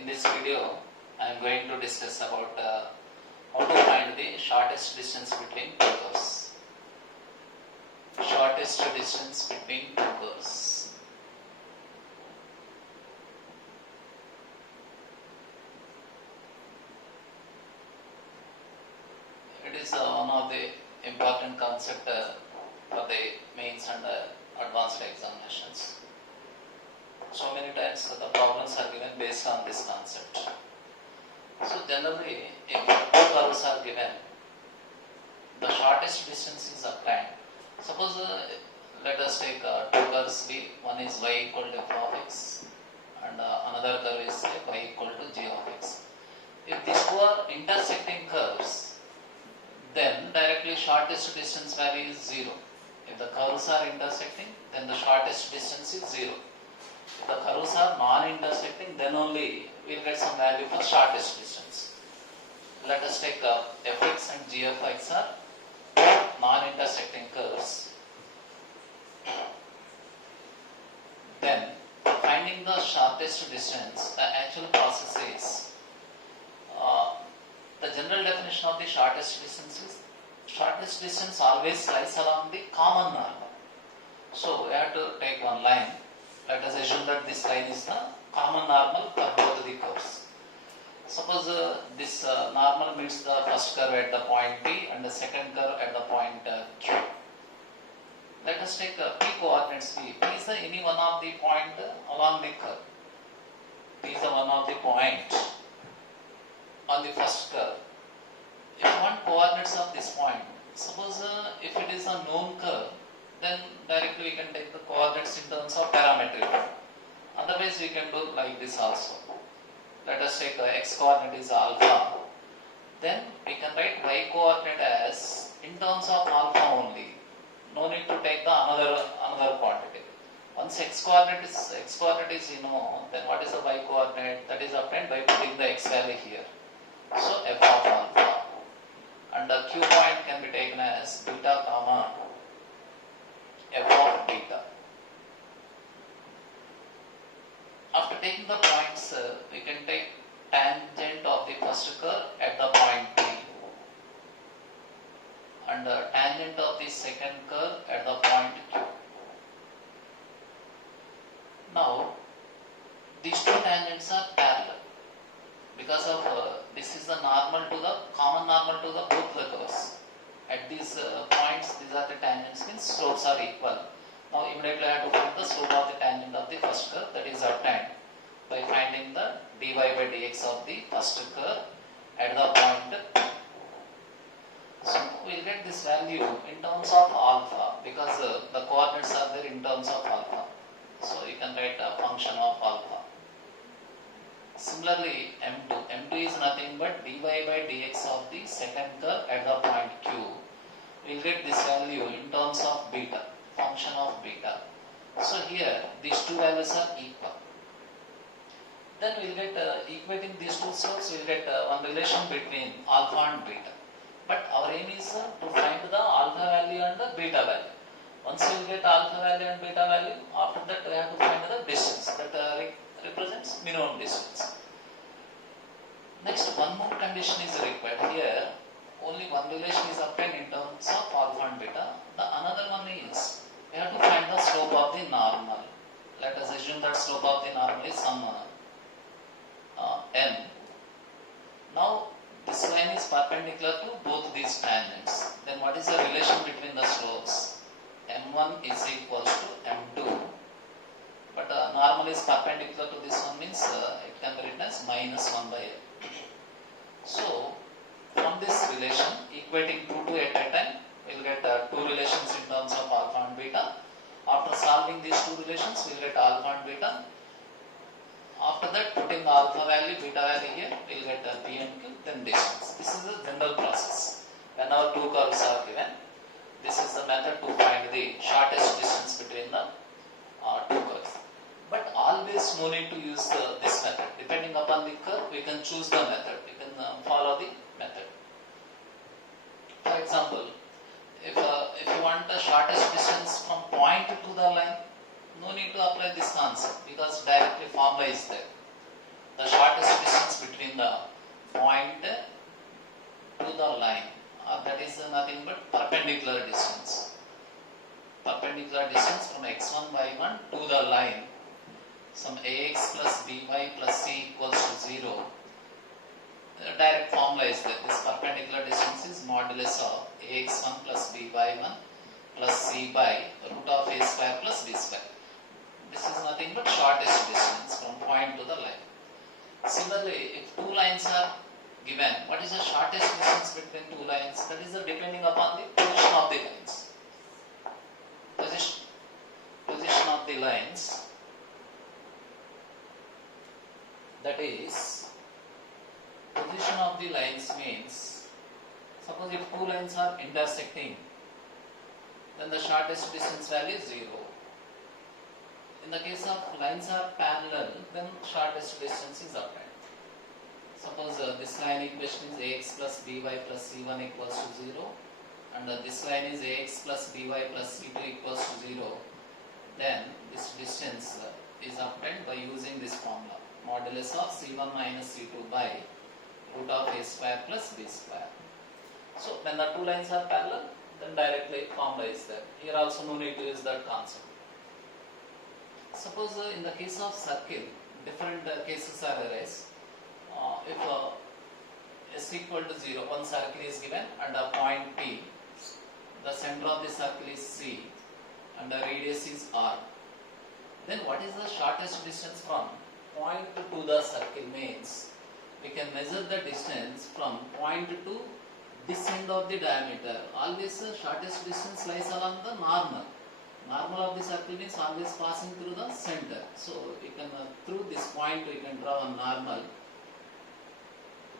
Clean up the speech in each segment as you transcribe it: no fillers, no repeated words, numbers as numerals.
In this video, I am going to discuss about how to find the shortest distance between two curves. Shortest distance between two curves. It is one of the important concept for the mains and advanced examinations. So many times the problems are given based on this concept. So generally, if two curves are given, the shortest distance is obtained. Suppose let us take two curves B. One is y equal to f of x, and another curve is y equal to g of x. If these two are intersecting curves, then directly shortest distance value is 0. If the curves are intersecting, then the shortest distance is 0. If the curves are non-intersecting, then only we will get some value for shortest distance. Let us take fx and g of x are non-intersecting curves. Then, finding the shortest distance, the actual process is the general definition of the shortest distance is shortest distance always lies along the common normal. So we have to take one line. Let us assume that this line is the common normal for both the curves. Suppose this normal meets the first curve at the point P and the second curve at the point Q. Let us take P coordinates P. P is any one of the point along the curve. P is the one of the point on the first curve. If you want coordinates of this point, suppose if it is a known curve, then directly we can take the coordinates in terms of parametric. Otherwise we can do like this also. Let us take x coordinate is alpha. Then we can write y coordinate as in terms of alpha only. No need to take the another quantity. Once x coordinate is you know, then what is the y coordinate? That is obtained by putting the x value here. So f of alpha. And the q point can be taken as beta comma f of beta. After taking the points, we can take tangent of the first curve at the point P and tangent of the second curve at the point Q. Now, these two tangents are parallel because of this is the normal to the common normal to the both the curves. At these points, these are the tangents, means slopes are equal. Now immediately I have to find the slope of the tangent of the first curve, that is obtained by finding the dy by dx of the first curve at the point. So we will get this value in terms of alpha because the coordinates are there in terms of alpha. So you can write a function of alpha. Similarly, M2 is nothing but dy by dx of the second curve at the point Q. We will get this value in terms of beta, function of beta. So here, these two values are equal. Then we will get, equating these two slopes, we will get one relation between alpha and beta. But our aim is to find the alpha value and the beta value. Once we will get alpha value and beta value, after that we have to find the distance that represents minimum distance. Next, one more condition is required. Here, only one relation is obtained in terms of alpha and beta. The another one is, we have to find the slope of the normal. Let us assume that slope of the normal is some n. Now, this line is perpendicular to both these tangents. Then what is the relation between the slopes? m1 is equals to m2. But normal is perpendicular to this one, means it can be written as minus 1 by m. So, from this relation, equating 2 to at a time, we will get two relations in terms of alpha and beta. After solving these two relations, we will get alpha and beta. After that, putting the alpha value, beta value here, we will get P and Q, then distance. This is the general process. When our two curves are given, this is the method to find the shortest distance between the two curves. But always no need to use this method. Depending upon the curve, we can choose the method. We can follow the method. For example, if you want the shortest distance from point to the line, no need to apply this concept because directly formula is there. the shortest distance between the point to the line, that is nothing but perpendicular distance. Perpendicular distance from x1 y1 to the line, some ax plus by plus c equals to 0. The direct formula is that this perpendicular distance is modulus of ax1 plus by1 plus c by root of a square plus b square. This is nothing but shortest distance from point to the line. Similarly, if two lines are given, what is the shortest distance between two lines? That is depending upon the position of the lines. Position of the lines, that is, position of the lines means, suppose if two lines are intersecting, then the shortest distance value is 0. In the case of lines are parallel, then shortest distance is obtained. Suppose this line equation is ax plus by plus c1 equals to 0, and this line is ax plus by plus c2 equals to 0, then this distance is obtained by using this formula, modulus of c1 minus c2 by root of a square plus b square. So when the two lines are parallel, then directly formula is there. Here also no need to use that concept. Suppose in the case of circle, different cases are arise. If s equal to 0, one circle is given and a point P, the center of the circle is C and the radius is R. Then what is the shortest distance from point to the circle means we can measure the distance from point to this end of the diameter. Always the shortest distance lies along the normal. Normal of the circle means always passing through the center. So you can through this point we can draw a normal.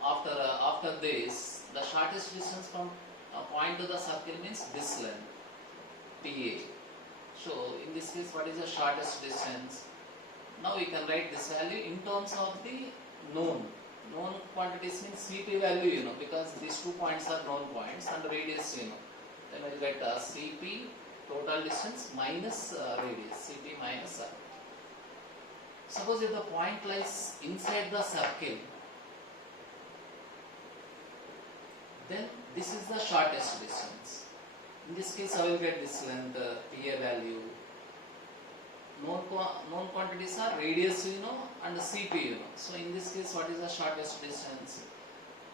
After this, the shortest distance from a point to the circle means this length, PA. So in this case, what is the shortest distance? Now we can write this value in terms of the known quantities means CP value, because these 2 points are known points, and radius, then we will get CP total distance minus radius, CP minus R. Suppose if the point lies inside the circle, then this is the shortest distance. In this case, I will get this length, PA value. Known quantities are radius, and CP, So in this case, what is the shortest distance?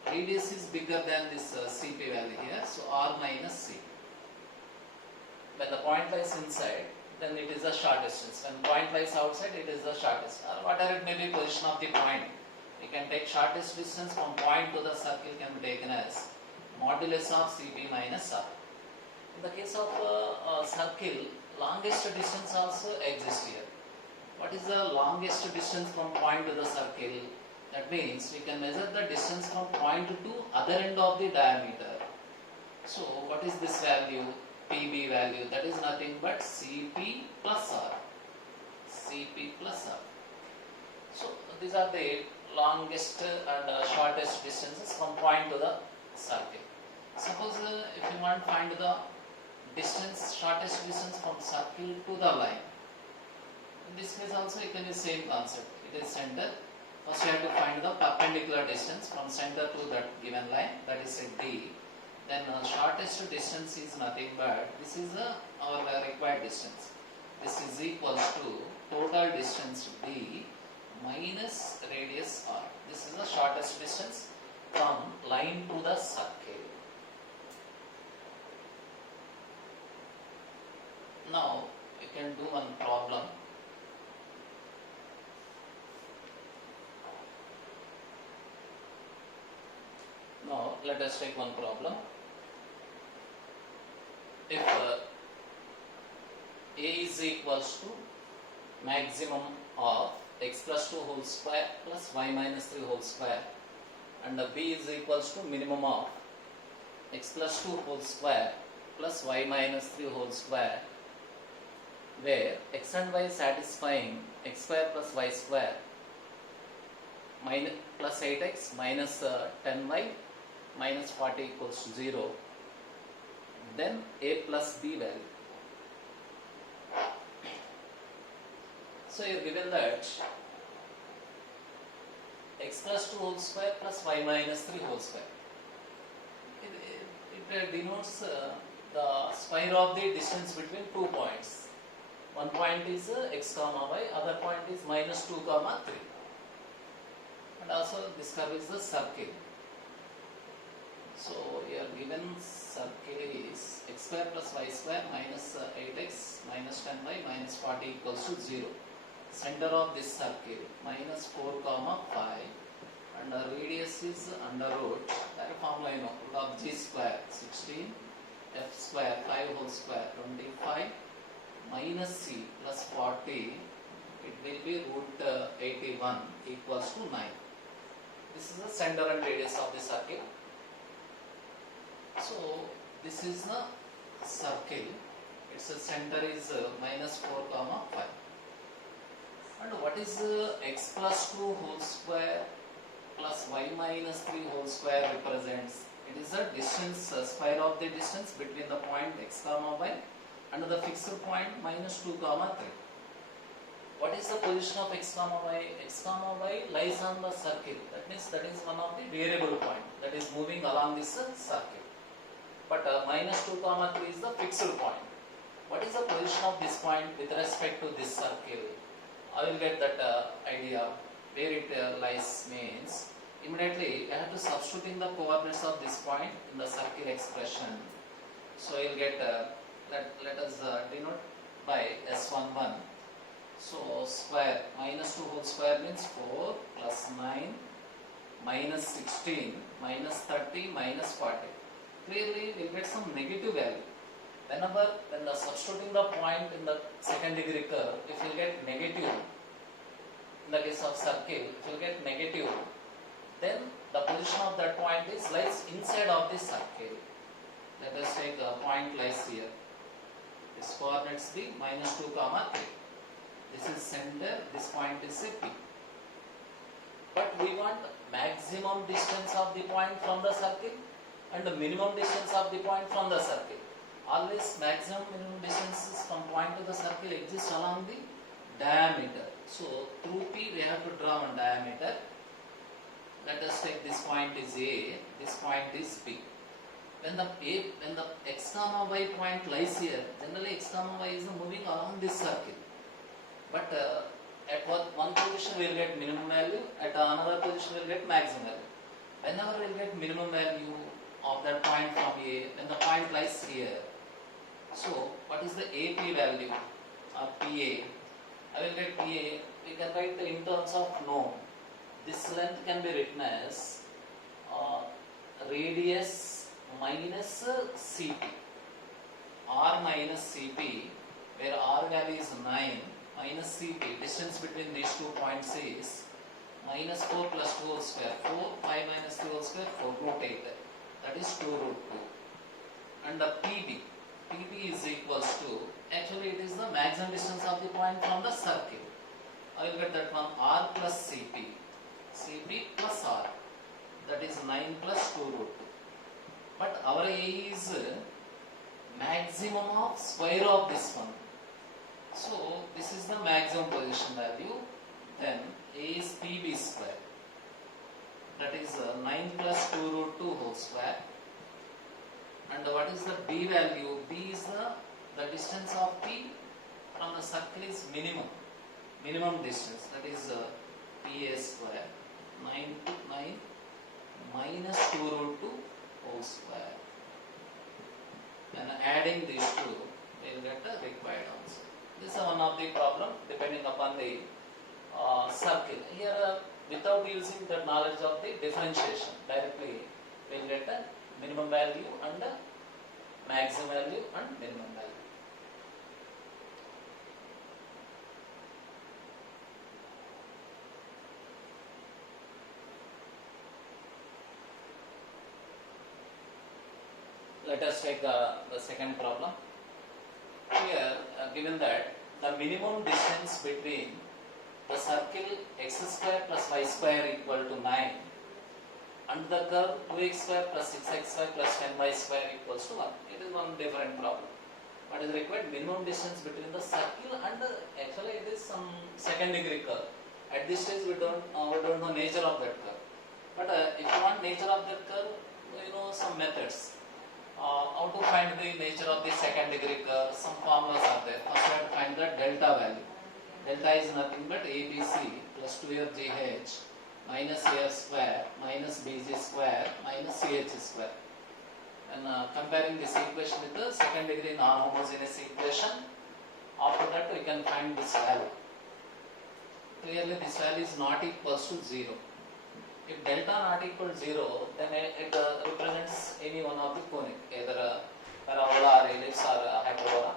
Radius is bigger than this CP value here, so R minus C. When the point lies inside, then it is the shortest distance. When point lies outside, it is the shortest. Or whatever it may be, position of the point. We can take shortest distance from point to the circle can be taken as modulus of CP minus R. In the case of circle, longest distance also exists here. What is the longest distance from point to the circle? That means we can measure the distance from point to other end of the diameter. So what is this value? PB value, that is nothing but CP plus R. CP plus R. So these are the longest and shortest distances from point to the circle. Suppose if you want to find the shortest distance from circle to the line. In this case also you can use same concept. It is center. First you have to find the perpendicular distance from center to that given line, that is a D. Then shortest distance is nothing but this is our required distance. This is equals to total distance D minus radius R. This is the shortest distance from line to the circle. Now you can do one problem. Now let us take one problem. If A is equals to maximum of x plus 2 whole square plus y minus 3 whole square, and B is equals to minimum of x plus 2 whole square plus y minus 3 whole square, where x and y satisfying x square plus y square minus plus 8x minus 10y minus 40 equals to 0, then A plus B value. So you are given that x plus 2 whole square plus y minus 3 whole square. It denotes the square of the distance between 2 points. One point is x comma y, other point is minus 2 comma 3. And also this curve is the circle. So here given circle is x square plus y square minus 8x minus 10y minus 40 equals to 0. Center of this circle minus 4 comma 5 and the radius is under root. That formula you know, root of g square 16 f square 5 whole square 25 minus c plus 40, it will be root 81 equals to 9. This is the center and radius of the circle. So this is the circle, its center is minus 4 comma 5. And what is x plus 2 whole square plus y minus 3 whole square represents? It is the distance, square of the distance between the point x comma y and the fixed point minus 2 comma 3. What is the position of x comma y? X comma y lies on the circle. That means that is one of the variable point that is moving along this circle. But minus 2 comma 3 is the fixed point. What is the position of this point with respect to this circle? I will get that idea where it lies means immediately I have to substitute in the coordinates of this point in the circle expression. So I will get let us denote by S11. So square minus 2 whole square means 4 plus 9 minus 16 minus 30 minus 40. Clearly we will get some negative value. Whenever when the substituting the point in the second degree curve, if you get negative, in the case of circle, if you get negative, then the position of that point is lies inside of the circle. Let us take a point lies here. This coordinates be minus 2 comma 3. This is center, this point is a P. But we want maximum distance of the point from the circle and the minimum distance of the point from the circle. Always maximum minimum distances from point to the circle exist along the diameter. So through P we have to draw one diameter. Let us take this point is A, this point is B. When the x comma y point lies here, generally x comma y is moving along this circle. But at one position we will get minimum value, at another position we will get maximum value. Whenever we will get minimum value of that point from A, when the point lies here. So what is the AP value or PA? I will get PA, we can write in terms of norm. This length can be written as radius minus CP. R minus CP, where R value is 9, minus CP, distance between these 2 points is minus 4 plus 2 whole square, 4, 5 minus 2 whole square, 4 root 8. That is 2 root 2. And the PB is equals to, actually it is the maximum distance of the point from the circle. I will get that one, R plus CP plus R, that is 9 plus 2 root 2. But our A is maximum of square of this one. So this is the maximum position value. Then A is PB square, that is 9 plus 2 root 2 whole square. And what is the B value? B is the distance of P from the circle is minimum distance, that is PA square, 9 to 9 minus 2 root 2 whole square. And adding these two, we will get the required answer. This is one of the problem depending upon the circle. Here without using the knowledge of the differentiation, directly we will get the minimum value and the maximum value and minimum value. Let us take the second problem. Here given that the minimum distance between the circle x square plus y square equal to 9 and the curve 2x square plus 6x square plus 10y square equals to 1. It is one different problem. What is required? Minimum distance between the circle and actually it is some second degree curve. At this stage we don't know nature of that curve. But if you want nature of that curve, you know some methods. How to find the nature of the second degree curve? Some formulas are there. First we have to find the delta value. Delta is nothing but ABC plus 2FGH minus AF square minus BG square minus CH square. And comparing this equation with the second degree non-homogeneous equation, after that we can find this value. Clearly this value is not equals to 0. If delta not equal to 0, then it represents any one of the conic, either a parabola or ellipse or a hyperbola.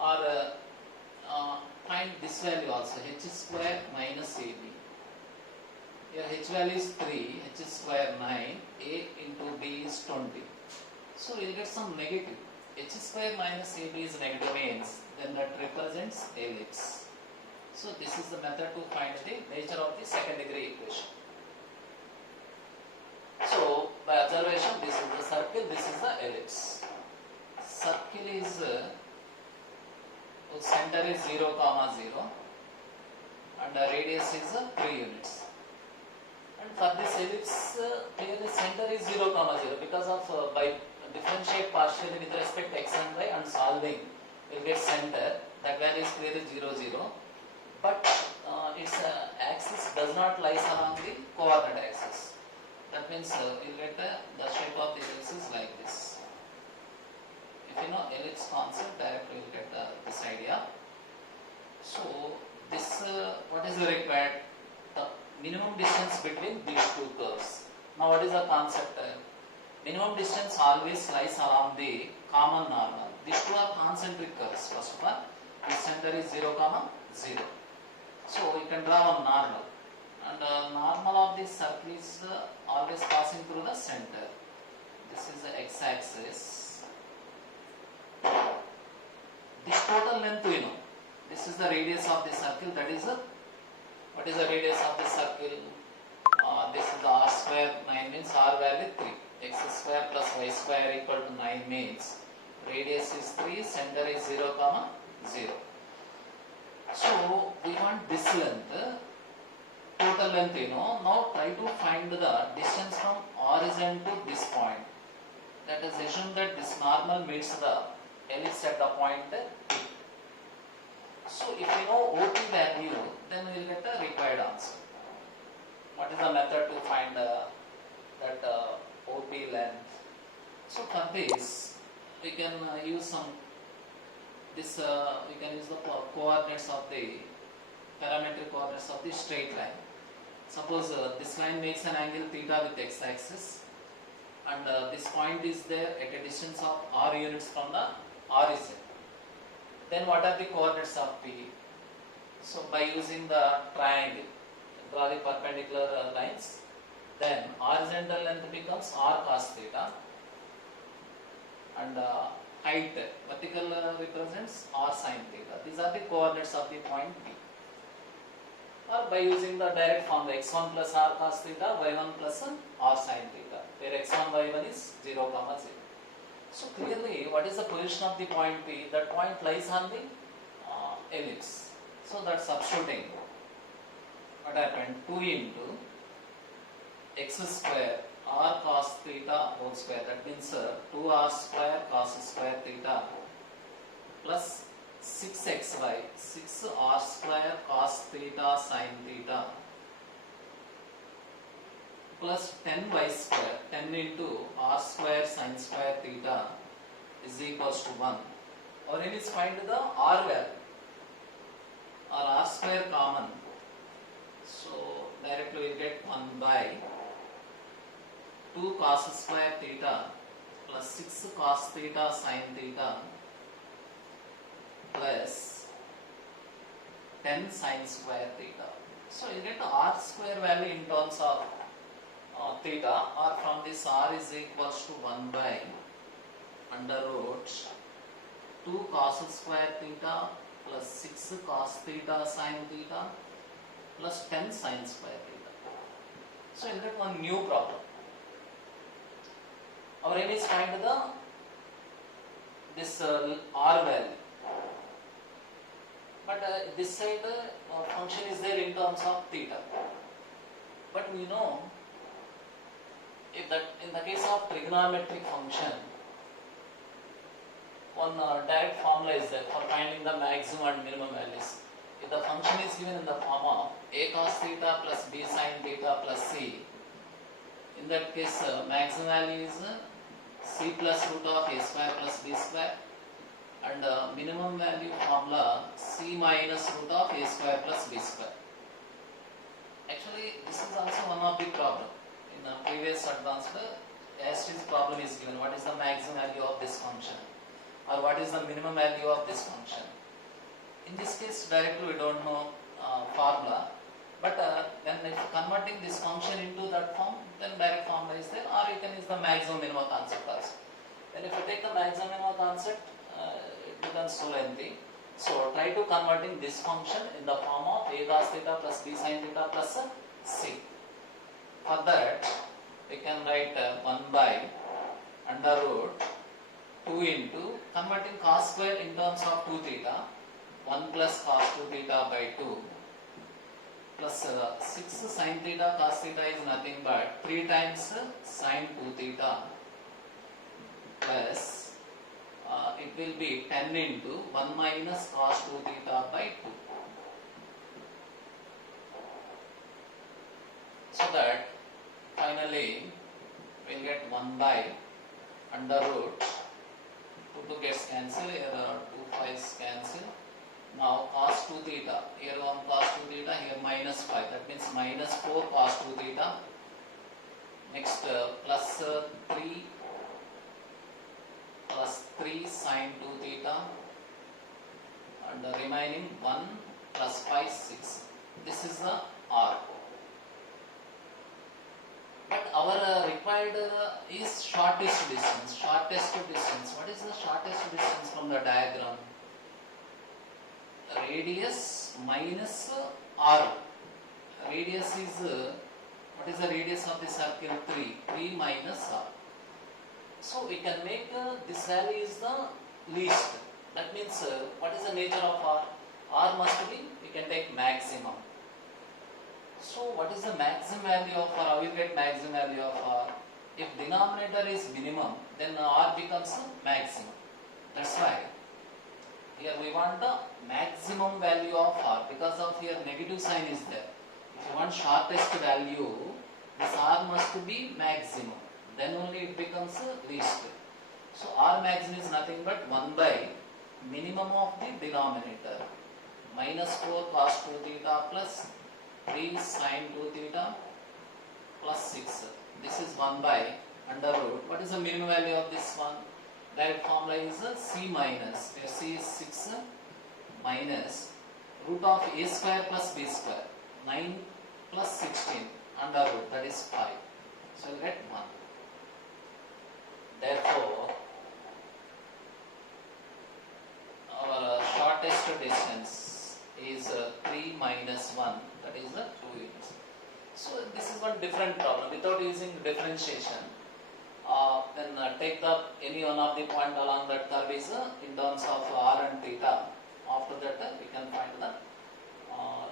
Or find this value also, h square minus ab. Here h value is 3, h square 9, a into b is 20. So we will get some negative. H square minus ab is negative means then that represents ellipse. So this is the method to find the nature of the second degree equation. So by observation, this is the circle, this is the ellipse. Circle is center is 0, 0 and the radius is 3 units. And for this ellipse, here the center is 0, 0 because of by differentiate partially with respect to x and y and solving, we will get center. That value is clearly 0, 0. But its axis does not lies along the coordinate axis. That means we will get the shape of the ellipse is like this. If you know ellipse concept, directly you will get this idea. So this what is required? The minimum distance between these two curves. Now what is the concept? Minimum distance always lies along the common normal. These two are concentric curves. First of all, the center is 0, 0. So you can draw one normal. And normal of this circle is always passing through the center. This is the x-axis. This total length we know. This is the radius of the circle. That is what is the radius of the circle? This is the r square. 9 means r value 3. X square plus y square equal to 9 means radius is 3. Center is 0, 0. So we want this length. Total length you know. Now try to find the distance from origin to this point. Let us assume that this normal meets the ellipse at the point P. So if we know OP value, then we will get the required answer. What is the method to find that OP length? So for this, we can use some this we can use the coordinates of the parametric coordinates of the straight line. Suppose this line makes an angle theta with x-axis, and this point is there at a distance of r units from the origin. Then what are the coordinates of P? So by using the triangle, draw the perpendicular lines. Then horizontal length becomes r cos theta, and height vertical represents r sin theta. These are the coordinates of the point P. Or by using the direct formula x1 plus r cos theta, y1 plus r sin theta, where x1, y1 is 0, 0. So clearly, what is the position of the point P? That point lies on the ellipse. So that substituting, what happened? 2 into x square r cos theta whole square. That means 2r square cos square theta plus 6xy, 6r square cos theta sin theta plus 10y square, 10 into r square sin square theta is equals to 1. Or in is find the r value or r square common. So directly we get 1 by 2 cos square theta plus 6 cos theta sin theta plus 10 sin square theta. So you get r square value in terms of theta, or from this r is equals to 1 by under root 2 cos square theta plus 6 cos theta sin theta plus 10 sin square theta. So you get one new problem. Our aim is find this r value. But this side function is there in terms of theta. But we know if that in the case of trigonometric function, one direct formula is there for finding the maximum and minimum values. If the function is given in the form of a cos theta plus b sin theta plus c, in that case maximum value is c plus root of a square plus b square, and minimum value formula c minus root of a square plus b square. Actually, this is also one of the problem. In the previous advanced asterisk problem is given what is the maximum value of this function or what is the minimum value of this function. In this case, directly we don't know formula, but then if converting this function into that form, then direct formula is there, or you can use the maximum minimum concept also. Then if you take the maximum minimum concept, it becomes so lengthy. So try to converting this function in the form of a cos theta plus b sin theta plus c. For that, we can write 1 by under root 2 into converting cos square in terms of 2 theta, 1 plus cos 2 theta by 2 plus 6 sin theta cos theta is nothing but 3 times sin 2 theta plus it will be 10 into 1 minus cos 2 theta by 2. So that finally we will get 1 by under root 2 gets cancelled, here 2 5's cancel. Now cos 2 theta, here 1 cos 2 theta, here minus 5, that means minus 4 cos 2 theta. Next plus 3 plus 3 sin 2 theta, and the remaining 1 plus 5 6. This is the R. But our required is shortest distance. Shortest distance. What is the shortest distance from the diagram? Radius minus R. Radius is what is the radius of the circle? 3. 3 minus R. So we can make this value is the least. That means what is the nature of R? R must be, we can take maximum. So what is the maximum value of R? How will get maximum value of R? If denominator is minimum, then R becomes maximum. That's why here we want the maximum value of R, because of here negative sign is there. If you want shortest value, this R must be maximum. Then only it becomes least. So R maximum is nothing but 1 by minimum of the denominator. Minus 4 cos 2 theta plus 3 sin 2 theta plus 6. This is 1 by under root. What is the minimum value of this one? Direct formula is c minus. Here c is 6 minus root of a square plus b square. 9 plus 16 under root, that is 5. So you get 1. Therefore, our shortest distance is 3 minus 1, that is the 2 units. So this is one different problem. Without using differentiation, then take the any one of the point along that curve is in terms of r and theta. After that we can find the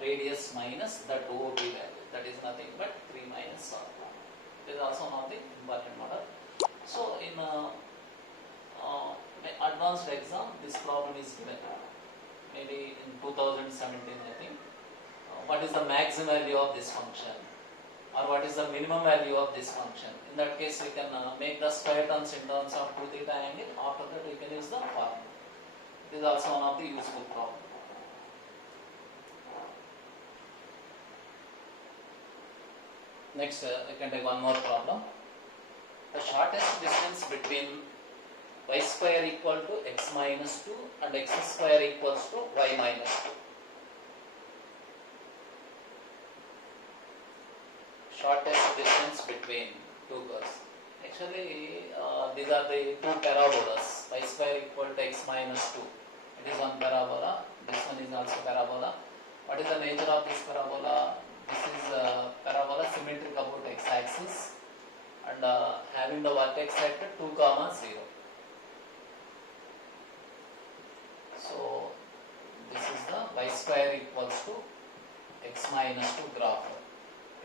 radius minus the OB value. That is nothing but 3 minus r. This is also one of the important model. So in advanced exam, this problem is given. Maybe in 2017, I think. What is the maximum value of this function? Or what is the minimum value of this function? In that case, we can make the square terms in terms of 2 theta angle. After that, we can use the formula. This is also one of the useful problem. Next, we can take one more problem. The shortest distance between y square equal to x minus 2 and x square equals to y minus 2. Shortest distance between two curves. Actually, these are the two parabolas. Y square equal to x minus 2. It is one parabola. This one is also parabola. What is the nature of this parabola? This is a parabola symmetric about x-axis and having the vertex at 2, 0. So this is the y square minus 2 graph.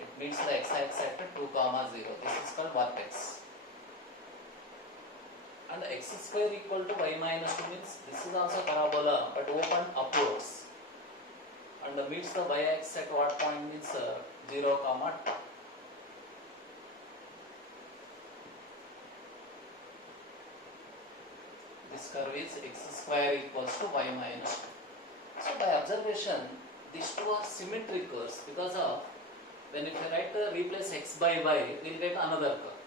It meets the x-axis at 2, 0. This is called vertex. And x square equal to y minus 2 means this is also parabola but open upwards. And meets the y-axis at what point means 0, 2. This curve is x square equals to y minus 2. So by observation, these two are symmetric curves because of when if you replace x by y, we will get another curve.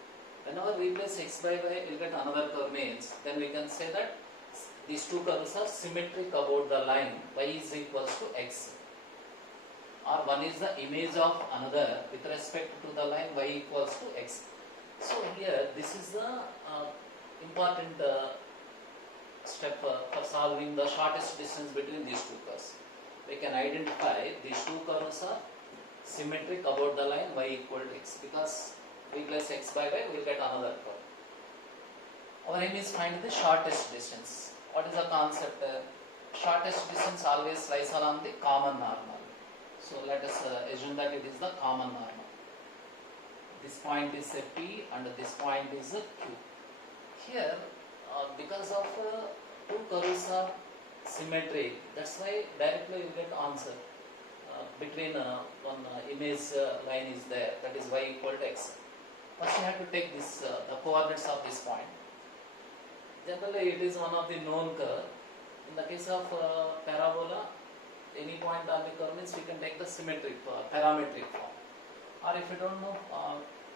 Whenever we replace x by y, we will get another curve means then we can say that these two curves are symmetric about the line y is equals to x. Or one is the image of another with respect to the line y equals to x. So here this is the important step for solving the shortest distance between these two curves. We can identify these two curves are symmetric about the line y equal to x because replace x by y, we will get another curve. Our aim is find the shortest distance. What is the concept? Shortest distance always lies along the common normal. So let us assume that it is the common normal. This point is a P and this point is a Q. Here, because of two curves are symmetric, that's why directly you get answer. Between one image line is there, that is y equal to x. First you have to take this the coordinates of this point. Generally it is one of the known curve. In the case of parabola, any point on the curve means we can take the symmetric parametric form. Or if you don't know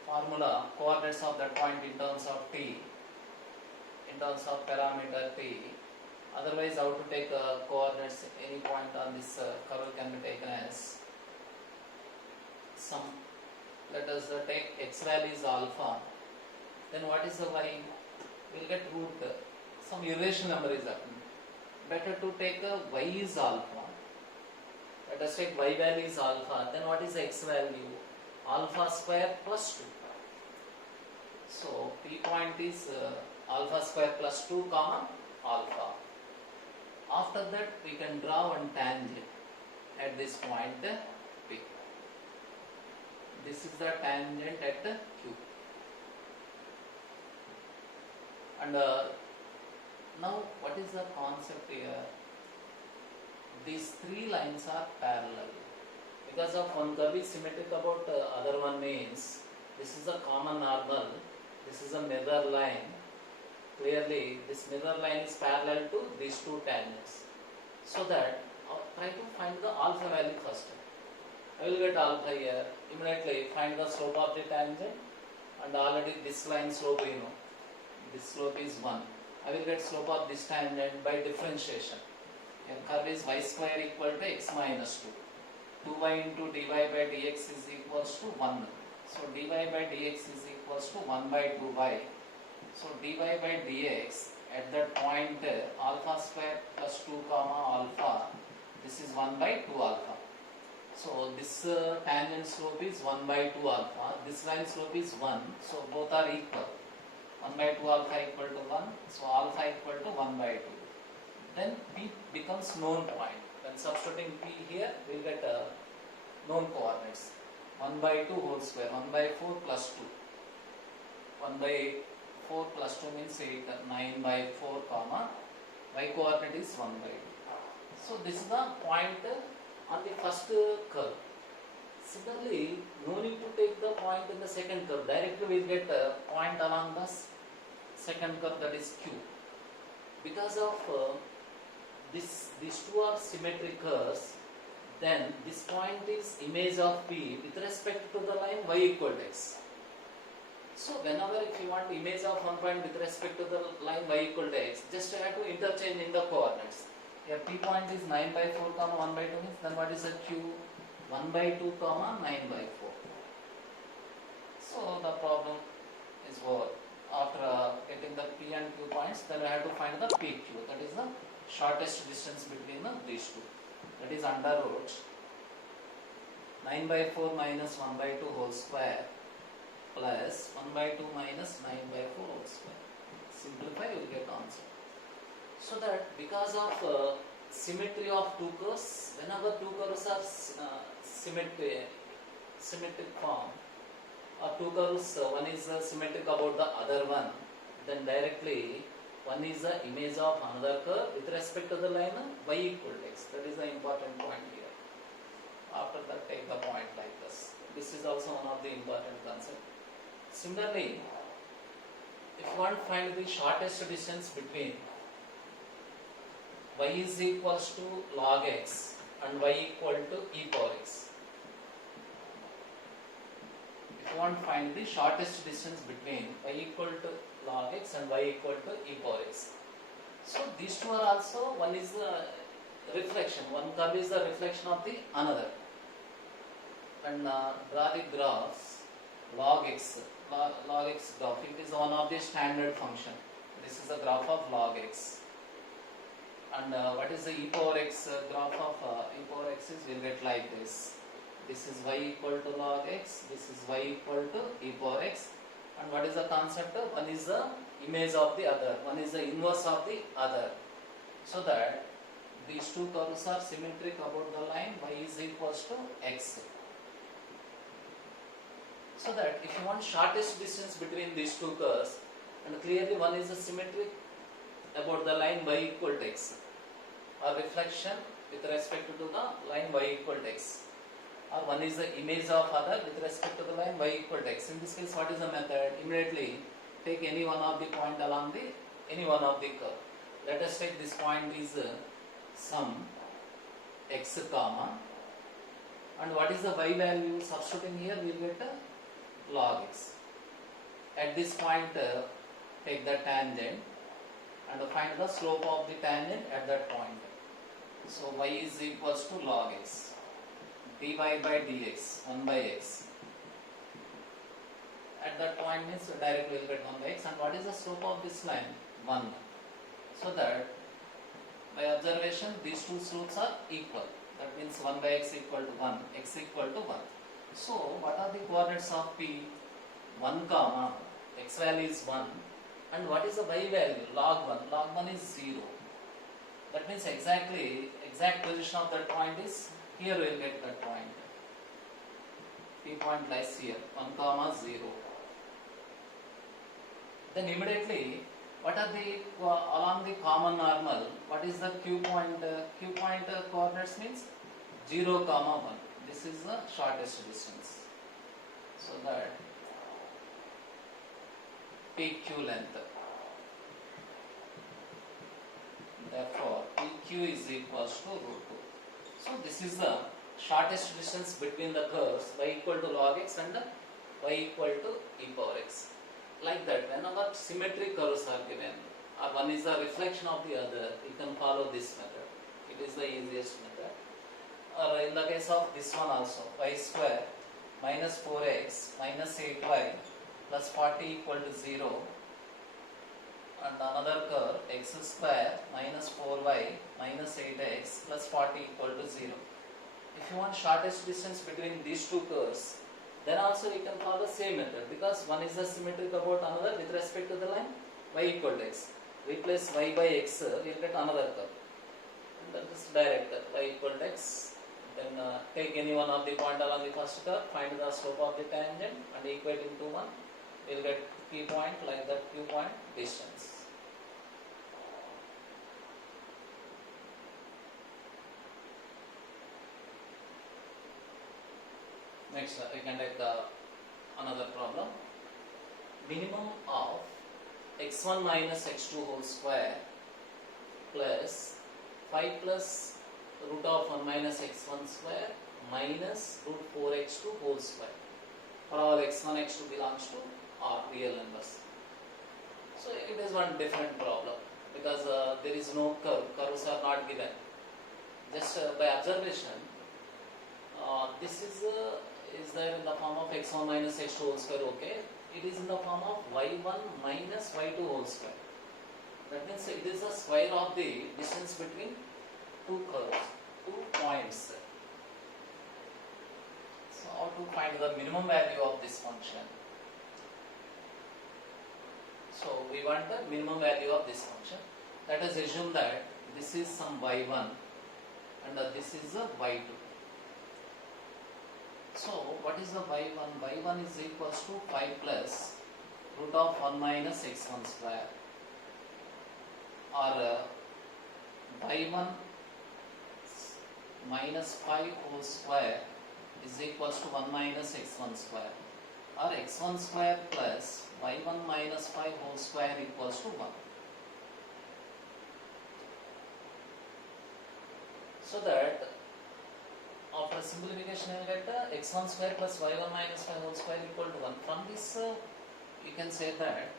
formula, coordinates of that point in terms of t, in terms of parameter t, otherwise how to take coordinates any point on this curve can be taken as some, let us take x value is alpha, then what is the y? We will get root, some irrational number is happening. Better to take y is alpha. Let us take y value is alpha, then what is the x value? Alpha square plus 2. So P point is alpha square plus 2 comma alpha. After that we can draw one tangent at this point P. This is the tangent at the Q. And now what is the concept here? These three lines are parallel. Because of one curve is symmetric about other one means this is a common normal, this is a mirror line. Clearly this mirror line is parallel to these two tangents. So that try to find the alpha value first. I will get alpha here. Immediately find the slope of the tangent, and already this line slope you know. This slope is 1. I will get slope of this tangent by differentiation. Here curve is y square equal to x minus 2. 2y into dy by dx is equals to 1. So dy by dx is equals to 1 by 2y. So dy by dx at that point alpha square plus 2 comma alpha, this is 1 by 2 alpha. So this tangent slope is 1 by 2 alpha, this line slope is 1, so both are equal. 1 by 2 alpha equal to 1, so alpha equal to 1 by 2. Then P becomes known point. When substituting P here, we will get known coordinates. 1 by 2 whole square, 1 by 4 plus 2. 1 by 4 plus 2 means 8, 9 by 4 comma, y coordinate is 1 by 2. So this is the point on the first curve. Similarly, no need to take the point in the second curve. Directly we will get a point along the second curve, that is Q. Because of these two are symmetric curves, then this point is image of P with respect to the line y equal to x. So whenever if you want image of one point with respect to the line y equal to x, just you have to interchange in the coordinates. Here P point is 9 by 4 comma 1 by 2 means then what is the Q? 1 by 2 comma 9 by 4. So the problem is over. After getting the P and Q points, then we have to find the PQ, that is the shortest distance between these two. That is under root 9 by 4 minus 1 by 2 whole square plus 1 by 2 minus 9 by 4 whole square. Simplify, you will get answer. So that because of symmetry of two curves, whenever two curves are symmetric form, or two curves, one is symmetric about the other one, then directly one is the image of another curve with respect to the line y equal to x. That is the important point here. After that, take the point like this. This is also one of the important concepts. Similarly, if you want to find the shortest distance between y is equals to log x and y equal to e power x. If you want to find the shortest distance between y equal to log x and y equal to e power x. So these two are also, one is the reflection, one curve is the reflection of the another. And draw the graphs log x. Log x graph, it is one of the standard function. This is the graph of log x. And what is the e power x graph of e power x is, we'll get like this. This is y equal to log x, this is y equal to e power x. And what is the concept? One is the image of the other, one is the inverse of the other. So that these two curves are symmetric about the line y is equals to x. So that if you want shortest distance between these two curves, and clearly one is a symmetric about the line y equal to x, or reflection with respect to the line y equal to x, or one is the image of other with respect to the line y equal to x. In this case, what is the method? Immediately take any one of the point along the any one of the curve. Let us take this point is some x comma, and what is the y value? Substituting here, we will get log x. At this point, take the tangent and find the slope of the tangent at that point. So y is equals to log x, dy by dx, 1 by x. At that point means directly will get 1 by x, and what is the slope of this line? 1. So that by observation these two slopes are equal. That means 1 by x equal to 1, x equal to 1. So what are the coordinates of P? 1 comma, x value is 1, and what is the y value? Log 1. Log 1 is 0. That means exact position of that point is here. We will get that point. P point lies here, 1 comma 0. Then immediately, what are the along the common normal? What is the Q point? Q point coordinates means 0 comma 1. This is the shortest distance. So that PQ length. Therefore, PQ is equals to root 2. So this is the shortest distance between the curves y equal to log x and y equal to e power x. Like that, whenever symmetric curves are given, or one is the reflection of the other, you can follow this method. It is the easiest method. Or in the case of this one also, y square minus 4x minus 8y plus 40 equal to 0, and another curve x square minus 4y minus 8x plus 40 equal to 0. If you want shortest distance between these two curves, then also you can follow the same method, because one is the symmetric about another with respect to the line y equal to x. Replace y by x, we will get another curve. And that is direct y equal to x. Then take any one of the point along the first curve, find the slope of the tangent and equate into 1. We will get P point like that, Q point distance. Next, we can take another problem. Minimum of x1 minus x2 whole square plus 5 plus root of 1 minus x1 square minus root 4x2 whole square. For all x1, x2 belongs to R, real numbers. So it is one different problem, because there is no curve, curves are not given. Just by observation, this is there in the form of x1 minus x2 whole square, okay. It is in the form of y1 minus y2 whole square. That means it is the square of the distance between two curves, 2 points. So how to find the minimum value of this function? So we want the minimum value of this function. Let us assume that this is some y1 and this is a y2. So what is the y1? y1 is equals to 5 plus root of 1 minus x1 square, or y1 minus 5 whole square is equals to 1 minus x1 square, or x1 square plus y1 minus 5 whole square equals to 1. So that after simplification you will get x1 square plus y1 minus 5 whole square equal to 1. From this you can say that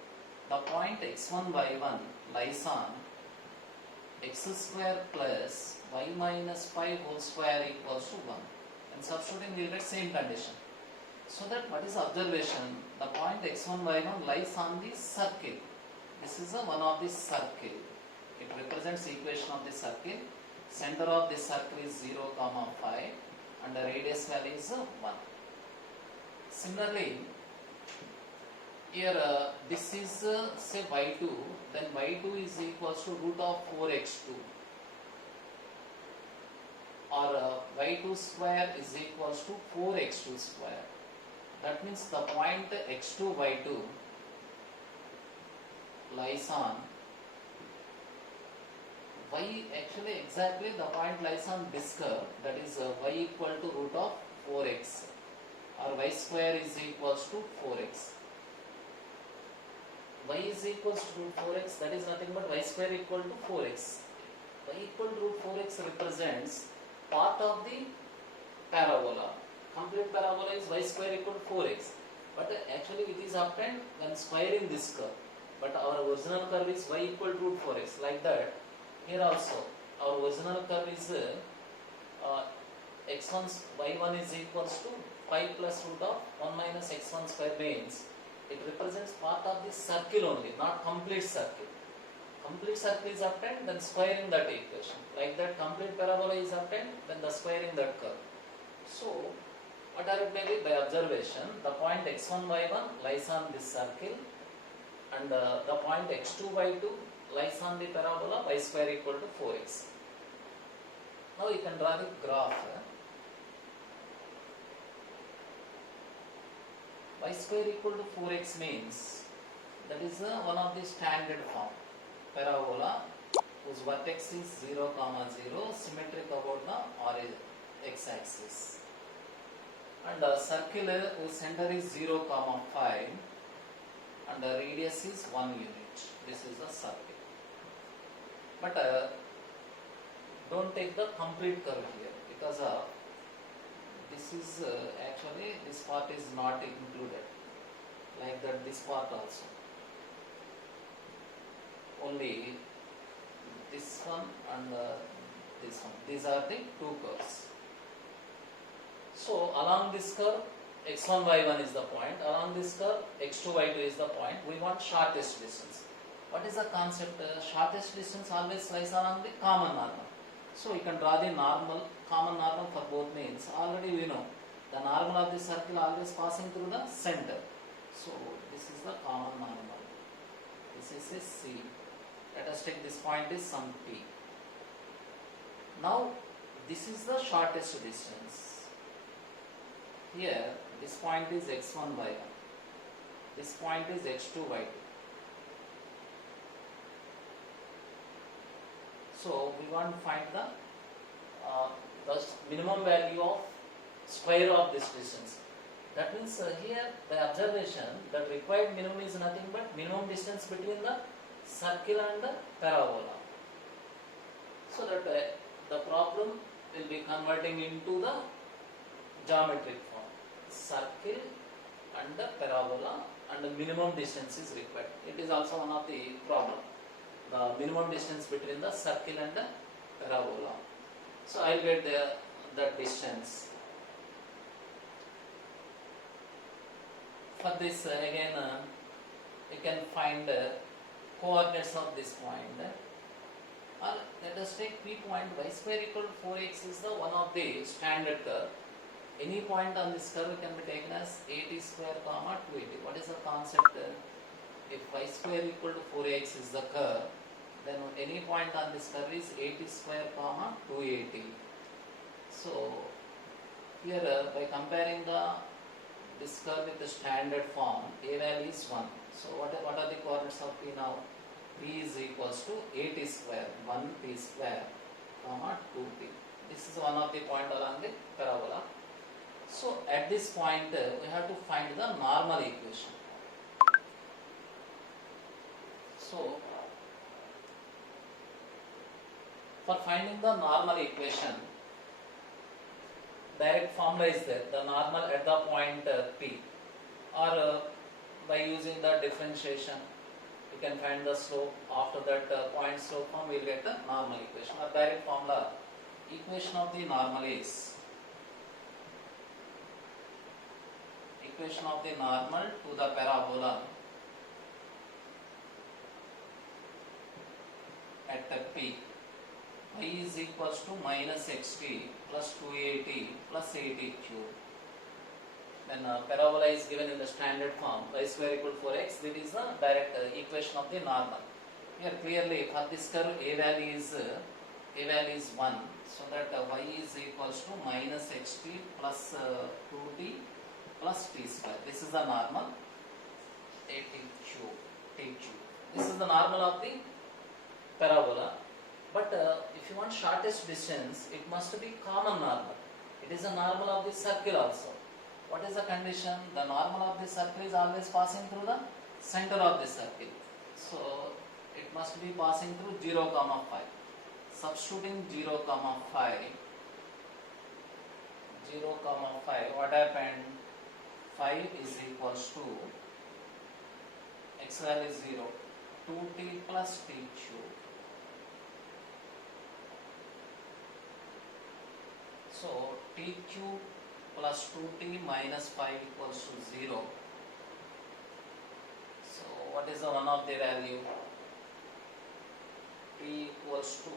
the point x1 y1 lies on x square plus y minus 5 whole square equals to 1. And substituting we will get same condition. So that what is observation? The point x1 y1 lies on the circle. This is one of the circle. It represents equation of the circle. Center of this circle is 0, 5 and the radius value is 1. Similarly, here this is say y2, then y2 is equals to root of 4x2, or y2 square is equals to 4x2 square. That means the point x2 y2 lies on y, actually exactly the point lies on this curve, that is y equal to root of 4x, or y square is equals to 4x. Y is equals to root 4x, that is nothing but y square equal to 4x. Y equal to root 4x represents part of the parabola. Complete parabola is y square equal to 4x, but actually it is obtained when squaring this curve. But our original curve is y equal to root 4x, like that. Here also, our original curve is x1, y1 is equals to 5 plus root of 1 minus x1 square, means it represents part of the circle only, not complete circle. Complete circle is obtained, then squaring that equation. Like that, complete parabola is obtained, then the squaring that curve. So, whatever it may be, by observation, the point x1, y1 lies on this circle, and the point x2, y2 lies on the parabola y square equal to 4x. Now you can draw the graph. Y square equal to 4x means that is one of the standard form parabola whose vertex is 0, 0, symmetric about the x-axis, and the circle whose center is 0, 5 and the radius is 1 unit. This is the circle. But don't take the complete curve here, because this is actually this part is not included, like that this part also. Only this one and this one. These are the two curves. So along this curve, x1, y1 is the point. Along this curve, x2, y2 is the point. We want shortest distance. What is the concept? Shortest distance always lies along the common normal. So we can draw the normal, common normal for both means. Already we know the normal of the circle always passing through the center. So this is the common normal. This is a C. Let us take this point is some P. Now this is the shortest distance. Here this point is x1, y1. This point is x2, y2. So we want to find the minimum value of square of this distance. That means here by observation, the required minimum is nothing but minimum distance between the circle and the parabola. So that the problem will be converting into the geometric form. Circle and the parabola, and the minimum distance is required. It is also one of the problem. The minimum distance between the circle and the parabola. So I will get the distance. For this again you can find coordinates of this point. Let us take P point. Y square equal to 4x is the one of the standard curve. Any point on this curve can be taken as 80 square, 280. What is the concept? If y square equal to 4x is the curve, then any point on this curve is 80 square, 280. So Here by comparing the this curve with the standard form, a value is 1. So what are the coordinates of p now? P is equals to 8t square, 1t square, comma 2t. This is one of the point along the parabola. So at this point we have to find the normal equation. So for finding the normal equation, direct formula is there, the normal at the point P, or by using the differentiation you can find the slope. After that point slope form we will get the normal equation. Or direct formula, equation of the normal is equation of the normal to the parabola at P. Y is equals to minus xt plus 2at plus 8t cube. Then parabola is given in the standard form, y square equal to 4x. This is the direct equation of the normal. Here clearly for this curve a value is 1, so that y is equals to minus xt plus 2t plus t square. This is the normal, 8t cube. This is the normal of the parabola. But if you want shortest distance, it must be common normal. It is a normal of the circle also. What is the condition? The normal of the circle is always passing through the center of the circle. So it must be passing through 0, 5. Substituting 0, 5. What happened? 5 is equals to x value is 0, 2t plus t cube. So t cube plus 2t minus 5 equals to 0. So what is the one of the value? T equals to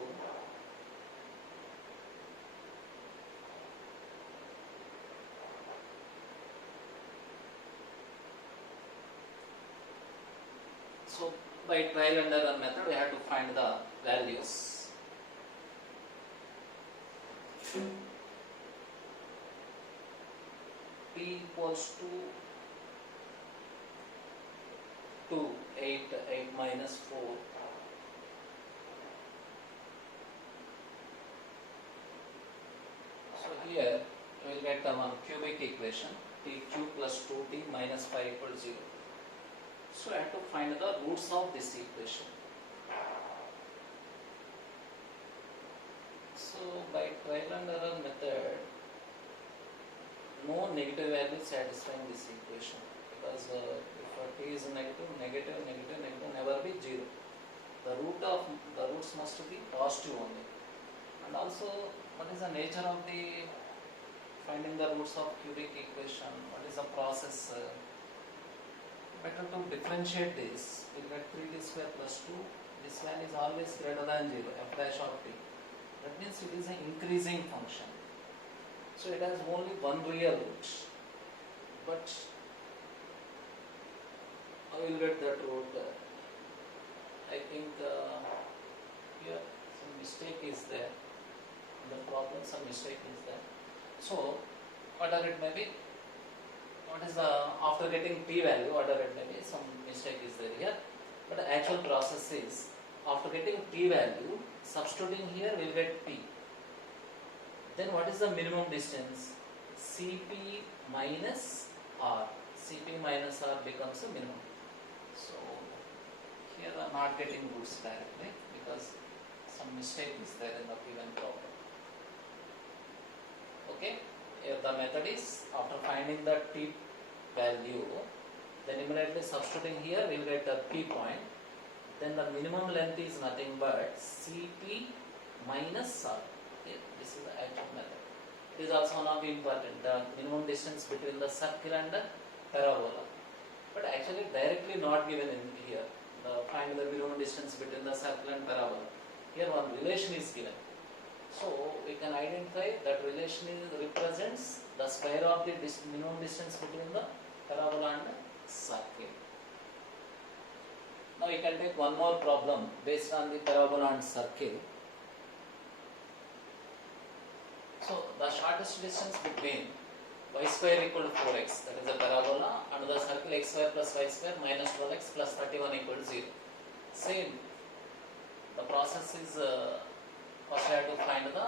so by trial and error method we have to find the values. P equals to 8 minus 4. So here we will get one cubic equation, t cube plus 2t minus 5 equals 0. So I have to find the roots of this equation. So by trial and error method, no negative value satisfying this equation, because if t is negative, never be 0. The roots must be positive only. And also, what is the nature of the finding the roots of cubic equation? What is the process? Better to differentiate this. We get 3t square plus 2. This value is always greater than 0, f dash of t. That means it is an increasing function. So it has only one real root. But I will get that root. I think here some mistake is there. In the problem some mistake is there. So whatever it may be, what is the, after getting p value, whatever it may be, some mistake is there here. But the actual process is, after getting p value, substituting here we will get p. Then what is the minimum distance? Cp minus r. Cp minus r becomes the minimum. So here I am not getting roots directly because some mistake is there in the given problem. Okay, here the method is, after finding the t value, then immediately substituting here we will get a p point. Then the minimum length is nothing but Cp minus r. Here, this is the actual method. It is also one of the important, the minimum distance between the circle and the parabola. But actually directly not given in here. Find the minimum distance between the circle and parabola. Here one relation is given. So we can identify that relation represents the square of the minimum distance between the parabola and the circle. Now we can take one more problem based on the parabola and circle. So the short shortest distance between y square equal to 4x, that is a parabola, and the circle x square plus y square minus 12x plus 31 equal to 0. Same, the process is first I have to find the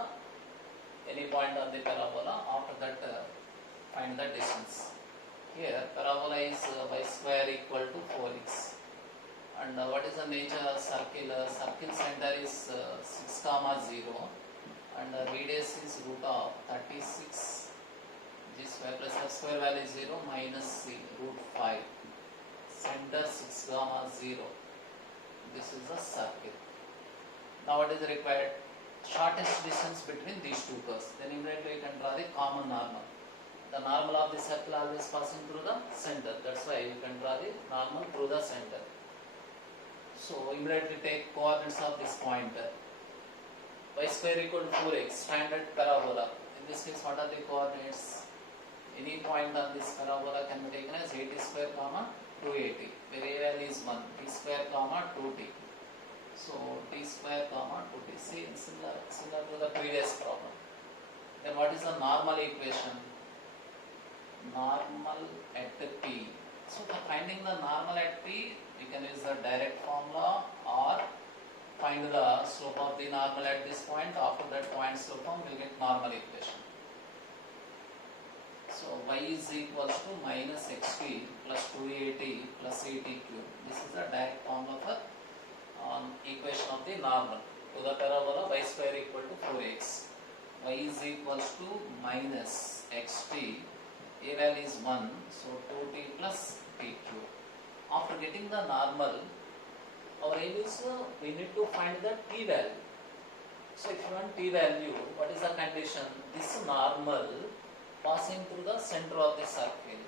any point on the parabola, after that find the distance. Here parabola is y square equal to 4x, and what is the nature of circle? Circle center is 6 comma 0, and radius is root of 36 g square plus f square value is 0 minus c root 5, center 6 comma 0. This is a circle. Now what is required? Shortest distance between these two curves. Then immediately you can draw the common normal. The normal of the circle always passing through the center. That's why you can draw the normal through the center. So immediately take coordinates of this point. Y square equal to 4x, standard parabola. In this case, what are the coordinates? Any point on this parabola can be taken as 80 square comma 280, where a value is 1, t square comma 2t. So t square comma 2t. See, similar to the previous problem. Then what is the normal equation? Normal at p. So for finding the normal at p, we can use the direct formula or find the slope of the normal at this point. After that point slope form, we will get normal equation. So y is equals to minus xt plus 2at plus at cube. This is the direct formula for equation of the normal to the parabola y square equal to 4x. Y is equals to minus xt, a value is 1, so 2t plus t cube. After getting the normal, our aim is we need to find the t value. So if you want t value, what is the condition? This normal passing through the center of the circle.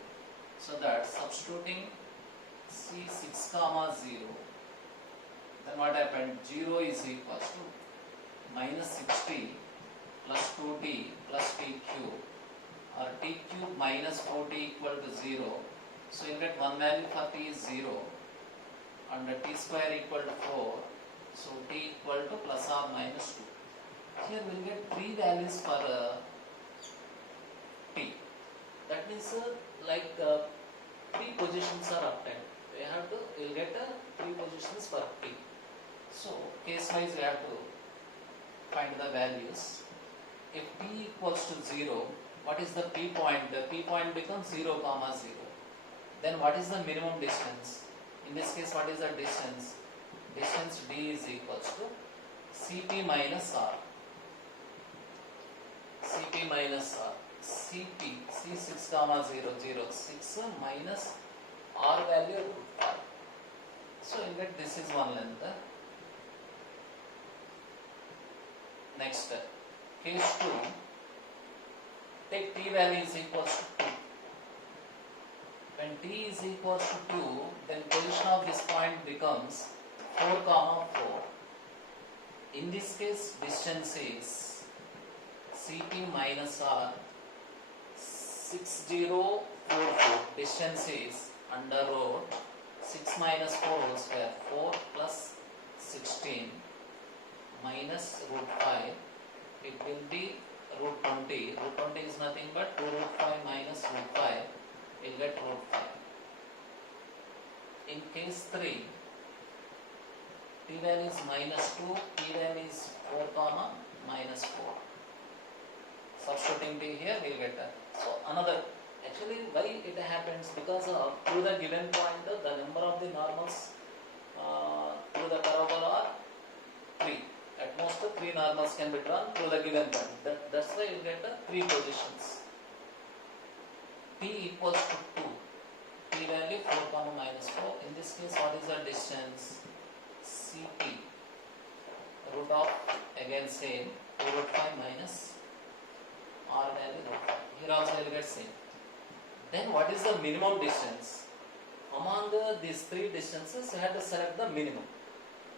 So that substituting c 6 comma 0, then what happened? 0 is equals to minus 60 plus 2t plus t cube, or t cube minus 4t equal to 0. So you get one value for t is 0, and t square equal to 4. So t equal to plus or minus 2. Here we will get three values for t. That means three positions are obtained. We will get three positions for t. So case wise we have to find the values. If t equals to 0, what is the p point? The p point becomes 0 comma 0. Then what is the minimum distance? In this case, what is the distance? Distance d is equals to cp minus r. Cp minus r. Cp, c6 comma 0, 0, 6 minus r value root 5. So you get this is one length. Next, case 2, take t value is equals to 2. When t is equals to 2, then position of this point becomes 4 comma 4. In this case, distance is cp minus r 6044. Distance is under root 6 minus 4 whole square, 4 plus 16 minus root 5. It will be root 20. Root 20 is nothing but 2 root 5 minus root 5. We'll get root 5. In case 3, t value is minus 2, t value is 4 comma minus 4. Substituting t here, we'll get that. So another, actually why it happens? Because through the given point, the number of the normals through the parabola are 3. At most 3 normals can be drawn through the given point. That's why you get the 3 positions. T equals to 2. T value 4 comma minus 4. In this case, what is the distance? Cp. Root of, again same, 2 root 5 minus r value root 5. Here also you will get same. Then what is the minimum distance? Among these 3 distances, you have to select the minimum.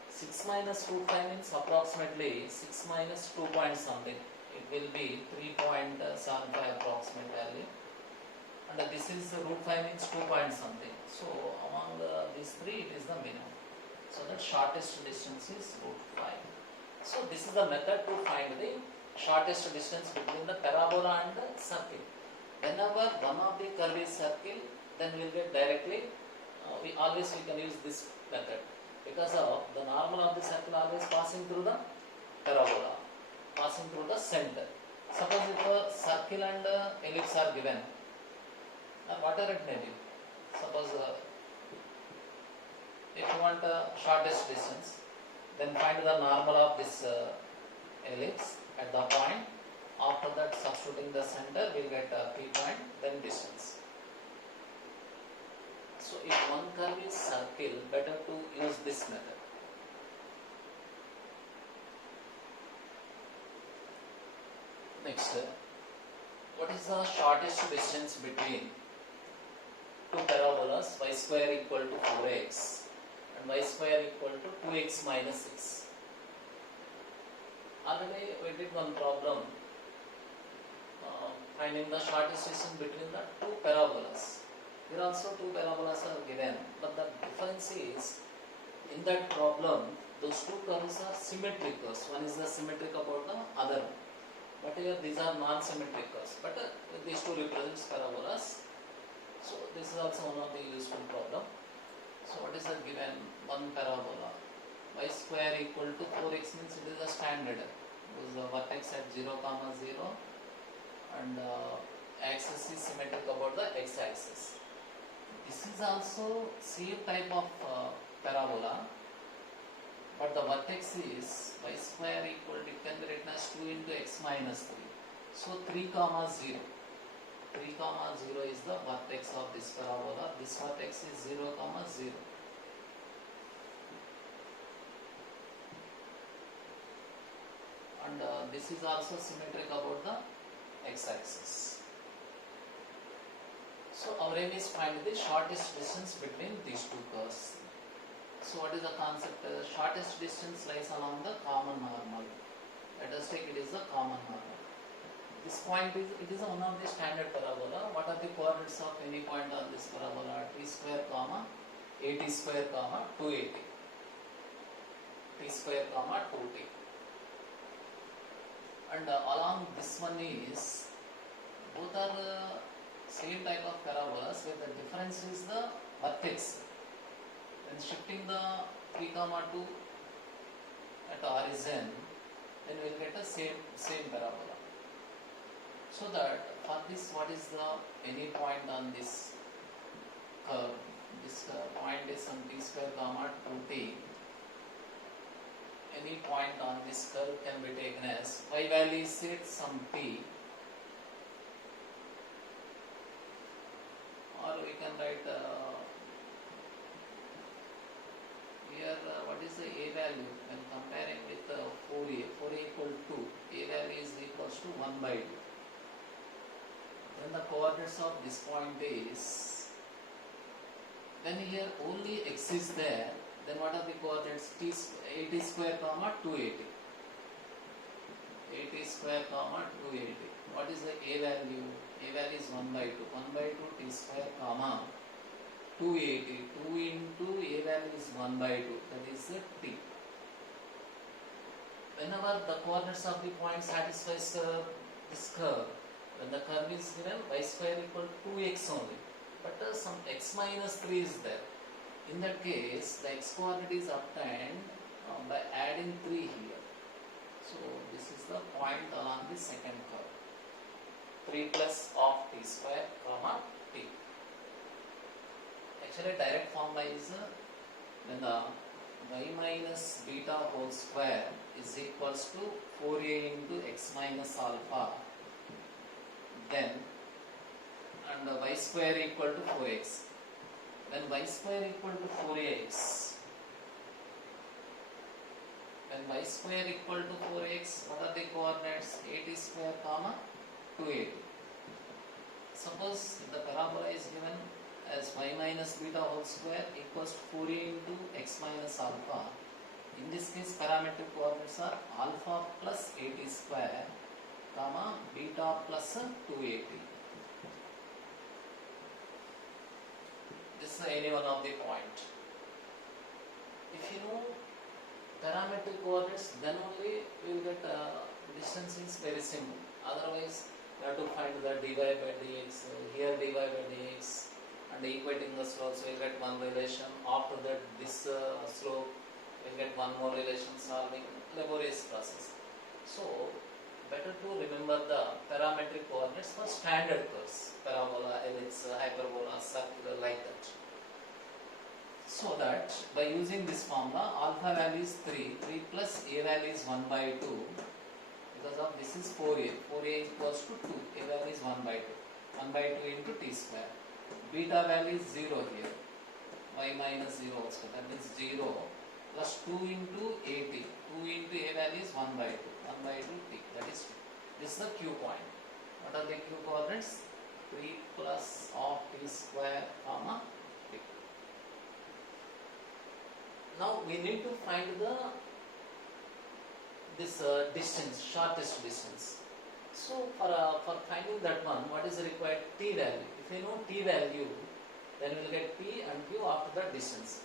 6 minus root 5 means approximately 6 minus 2 point something. It will be 3.75 approximate value. And this is root 5 means 2 point something. So among these 3, it is the minimum. So the shortest distance is root 5. So this is the method to find the shortest distance between the parabola parabola and circle. Whenever one of the curve is circle, then we will get directly, we can use this method, because of the normal of the circle always passing through the parabola, passing through the center. Suppose if a circle and ellipse are given, or whatever it may be, suppose if you want shortest distance, then find the normal of this ellipse at the point. After that, substituting the center, we will get P point, then distance. So if one curve is circle, better to use this method. Next, what is the shortest distance between two parabolas, y square equal to 4x and y square equal to 2x minus 6? Already we did one problem finding the shortest distance between the two parabolas. Here also two parabolas are given, but the difference is, in that problem, those two curves are symmetric curves. One is the symmetric about the other one. But here these are non-symmetric curves. But these two represents parabolas. So this is also one of the useful problem. So what is the given one parabola? Y square equal to 4x means it is a standard. Because the vertex at 0, 0 and axis is symmetric about the x-axis. This is also same type of parabola, but the vertex is y square equal to, it can be written as 2 into x minus 3. So 3, 0. 3, 0 is the vertex of this parabola. This vertex is 0, 0. And this is also symmetric about the x-axis. So our aim is find the shortest distance between these two curves. So what is the concept? The shortest distance lies along the common normal. Let us take it is the common normal. This point is, it is one of the standard parabola. What are the coordinates of any point on this parabola? T square comma 80 square comma 280. T square comma 2t. And along this one is, both are same type of parabolas, where the difference is the vertex. When shifting the 3, 2 at origin, then we will get the same parabola. So that for this, what is the any point on this curve? This point is some t square comma 2t. Any point on this curve can be taken as y value is set some t, or we can write here what is the a value when comparing with 4a. 4a equal to a value is equals to 1 by 2. When the coordinates of this point is, when here only x is there, then what are the coordinates? 80 square comma 280. 80 square comma 280. What is the a value? A value is 1 by 2. 1 by 2 t square comma 280. 2 into a value is 1 by 2. That is the t. Whenever the coordinates of the point satisfies this curve, when the curve is given, y square equal to 2x only. But some x minus 3 is there. In that case, the x coordinate is obtained by adding 3 here. So this is the point along the second curve. 3 plus of t square comma t. Actually, direct formula is when the y minus beta whole square is equals to 4a into x minus alpha. Then and y square equal to 4x. When y square equal to 4x, when y square equal to 4x, what are the coordinates? 80 square comma 280. Suppose the parabola is given as y minus beta whole square equals to 4a into x minus alpha. In this case, parametric coordinates are alpha plus 80 square comma beta plus 280. This is any one of the point. If you know parametric coordinates, then only we will get distance is very simple. Otherwise, you have to find the dy by dx, here dy by dx, and equating the slopes, we will get one relation. After that, this slope, we will get one more relation, solving laborious process. So, better to remember the parametric coordinates for standard curves, parabola, ellipse, hyperbola, circular, like that. So that by using this formula, alpha value is 3 plus a value is 1 by 2, because of this is 4a, 4a equals to 2, a value is 1 by 2, 1 by 2 into t square. Beta value is 0 here, y minus 0 also, that means 0 plus 2 into at, 2 into a value is 1 by 2, 1 by 2 t, that is 2. This is the q point. What are the q coordinates? 3 plus of t square comma t. Now we need to find this distance, shortest distance. So for finding that one, what is required? T value. If you know T value, then we will get P and Q after the distance.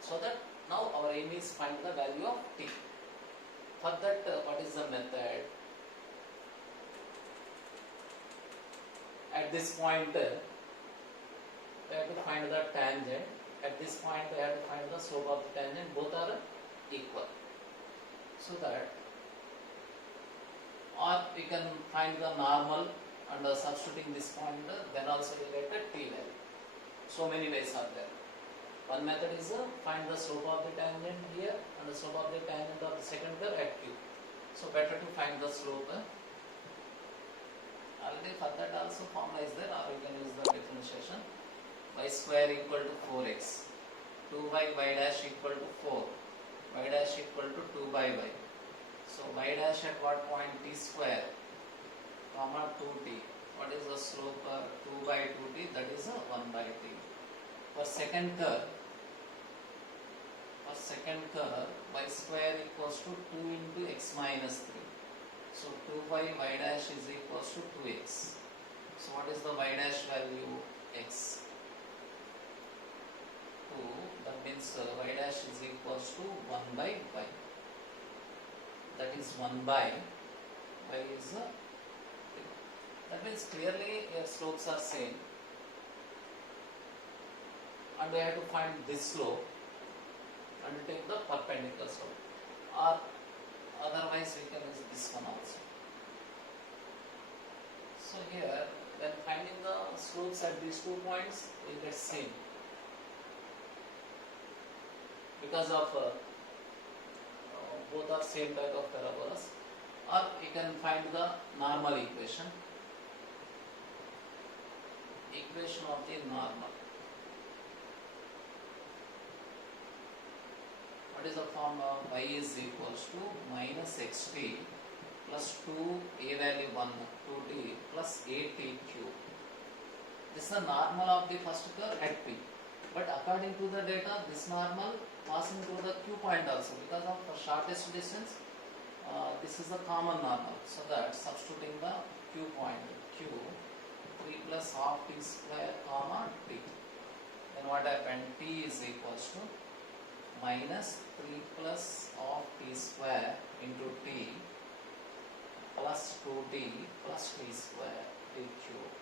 So that now our aim is find the value of T. For that, what is the method? At this point, we have to find the tangent. At this point, we have to find the slope of the tangent. Both are equal. So that, or we can find the normal and substituting this point, then also we will get a T value. So many ways are there. One method is find the slope of the tangent here and the slope of the tangent of the second curve at Q. So better to find the slope. Already for that also formula is there, or you can use the differentiation. Y square equal to 4x, 2y y dash equal to 4, y dash equal to 2 by y. So y dash at what point? T square comma 2t. What is the slope? 2 by 2t, that is 1 by t. For second curve, y square equals to 2 into x minus 3. So 2y y dash is equals to 2x. So what is the y dash value? X. 2, that means y dash is equals to 1 by y. That is 1 by y is that means clearly your slopes are same, and we have to find this slope and take the perpendicular slope, or otherwise we can use this one also. So here, when finding the slopes at these 2 points, we will get same, because of both are same type of parabolas. Or you can find the normal equation of the normal. What is the form of y is equals to minus xt plus 2 a value 1 2t plus 8t cube. This is the normal of the first curve at P. But according to the data, this normal passing through the Q point also, because of the shortest distance, this is the common normal. So that substituting the Q point, Q, 3 plus half t square comma t. Then what happened? T is equals to minus 3 plus half t square into t plus 2t plus t square t cube.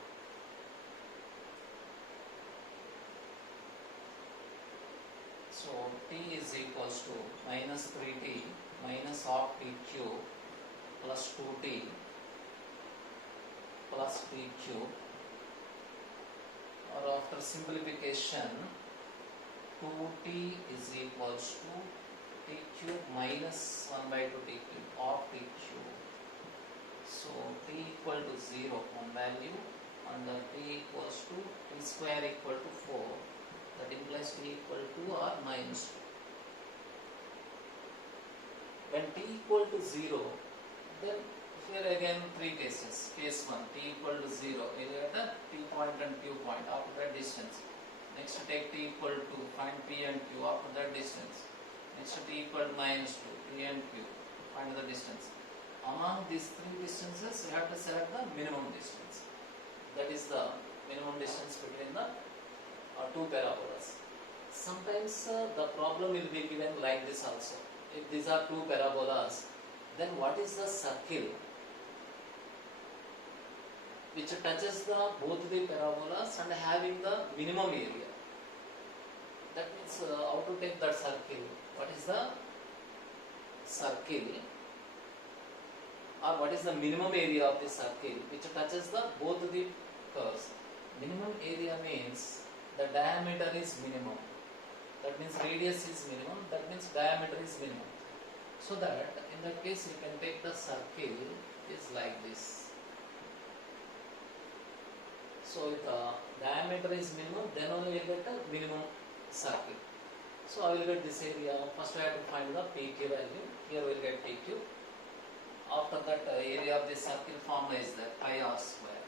So t is equals to minus 3t minus half t cube plus 2t plus t cube, or after simplification 2t is equals to t cube minus 1 by 2 t cube of t cube. So t equal to 0 one value, and t equals to t square equal to 4. That implies t equal to or minus 2. When t equal to 0, then here again 3 cases. Case 1, t equal to 0, we get a t point and q point after that distance. Next take t equal to, find p and q after that distance. Next t equal to minus 2, p and q, find the distance. Among these 3 distances, we have to select the minimum distance. That is the minimum distance between the 2 parabolas. Sometimes the problem will be given like this also. If these are 2 parabolas, then what is the circle? which touches the both the parabolas and having the minimum area. That means how to take that circle? What is the circle, or what is the minimum area of the circle which touches the both the curves? Minimum area means the diameter is minimum. That means radius is minimum. That means diameter is minimum. So that in that case you can take the circle is like this. So if the diameter is minimum, then only you will get the minimum circle. So I will get this area. First I have to find the PQ value. Here we will get PQ. After that area of the circle formula is that pi r square,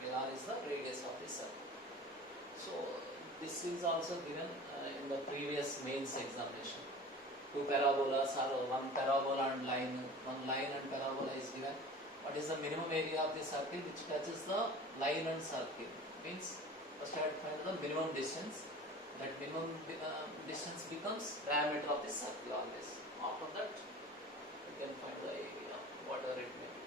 where r is the radius of the circle. So this is also given in the previous mains examination. Two parabolas or one parabola and line, one line and parabola is given. What is the minimum area of the circle which touches the line and circle? Means first I have to find the minimum distance. That minimum distance becomes diameter of the circle always. After that you can find the area, whatever it may be.